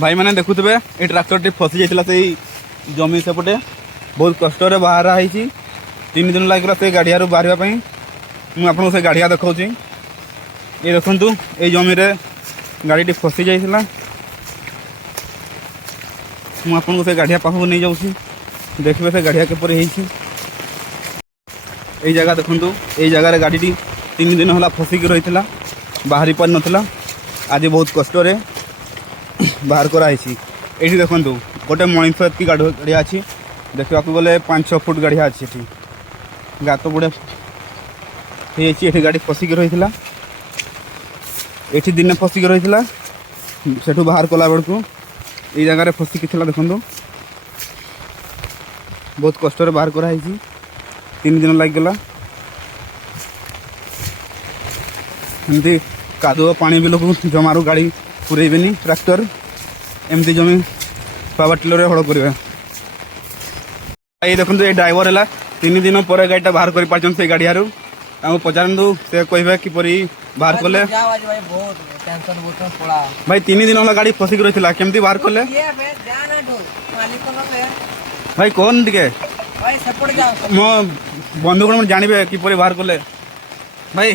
भाई मैंने देखुवे ये ट्राक्टर टी फसी जाता से जमी सेपटे बहुत कष्ट बाहर है 3 दिन लगला से गाड़िया बाहर मुझे आपको से गाड़िया देखा ये देखु ये जमी गाड़ी टी फसी जाता मुझे आपको से गाड़िया पाखक नहीं जाऊँ देखिए से गाड़िया केपर यही जगह देखु यही जगार गाड़ी 3 दिन है फसिक रही बाहरी पार नाला आज बहुत कष्ट बाहर कराई ये देखु गोटे मनीष एति गाड़िया अच्छी देखा गले 5-6 फुट गाड़िया अच्छी गात बुढ़े ये गाड़ी फसिक रही ये दिन फसिक रही से बाहर कला बेलू ये जगार फसिक देखो बहुत कष्ट बाहर कराई 3 दिन लगिगला एमती कादुआ पानी बिलक जमारू गाड़ी पुरेबेनी ट्रैक्टर एमती जमी पावर टिलर हड़ करेंगे ये देखो ये ड्राइवर है 3 दिन पर गाड़ी बाहर कर पार्छन से गाड़िया पचारतु से कहे किपर बाहर कले भाई 3 दिन है गाड़ी फसिक रही केमती बाहर कले भाई कौन टे मो बंधु जानवे किपर बाहर कले भाई